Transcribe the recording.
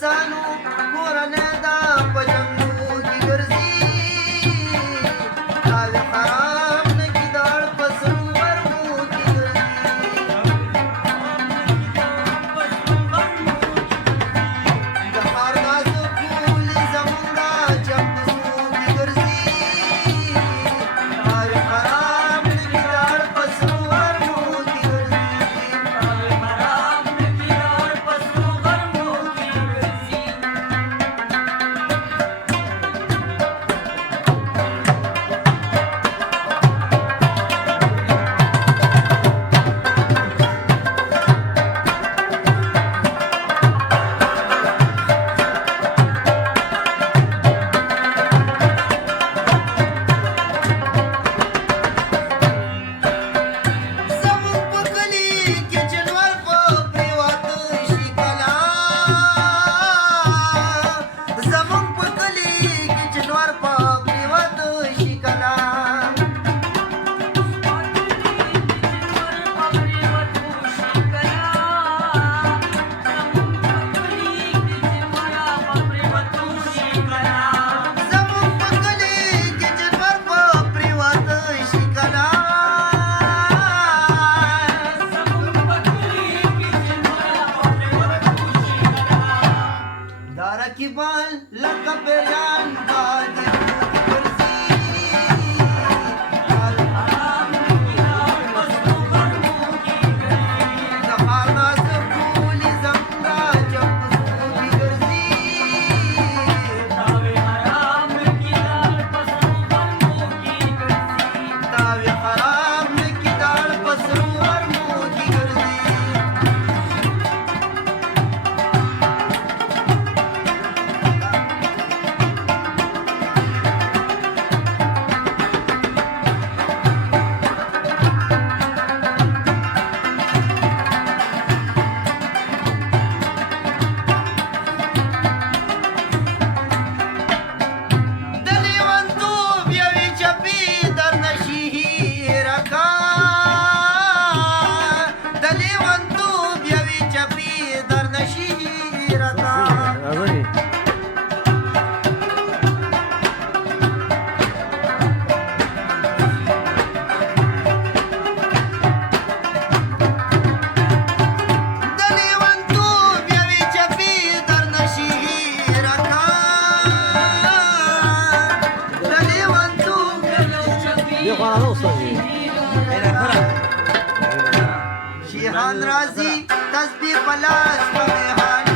سانو کورنۍ ده په جنګو کې ګرځي تاوې حرام نه کې د اړ په سرو غرمو کې ګرځي د ښار نازک ټولې زمونږ ده چمتو کې ګرځي تاوې حرام نه کې د اړ په سرو غرمو کې ګرځي زموږ په کلي کې جنور په پرېواته شي کلا زموږ په کلي کې جنور په پرېواته شي کلا زموږ په کلي کې جنور په پرېواته شي کلا دا رقیبان لکه پیریان باندې ګرځي د ښار نازک ټولې زموږ ده چمتو کې ګرځي تاوې حرام نه کې د اړ په سرو غرمو کې ګرځي د لیونتوب یوې چپې درنه شي هېره کا د لیونتوب یوې چپې درنه شي هېره کا د لیونتوب یوې چپې درنه شي هېره کا د لیونتوب شیخان راځي تسبیح په لاس په میخانه